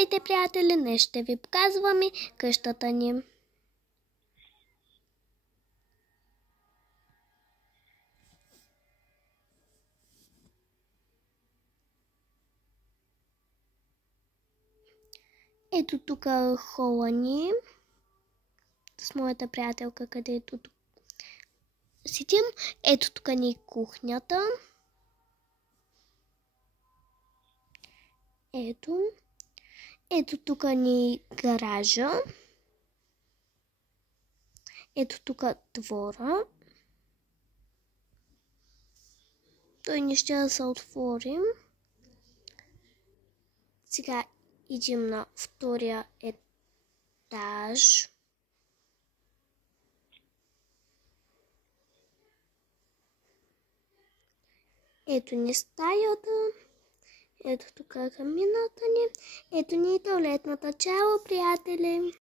Здравейте, приятели! Днес ще ви показваме къщата ни. Ето тук хола ни с моята приятелка, където седим. Ето тук ни кухнята. Ето тук ни гаража. Ето тук двора. Той не ще да се отворим. Сега идем на втория етаж. Ето ни стаята. Ето тук камината ни. Ето ни и туалетната. Чао, приятели!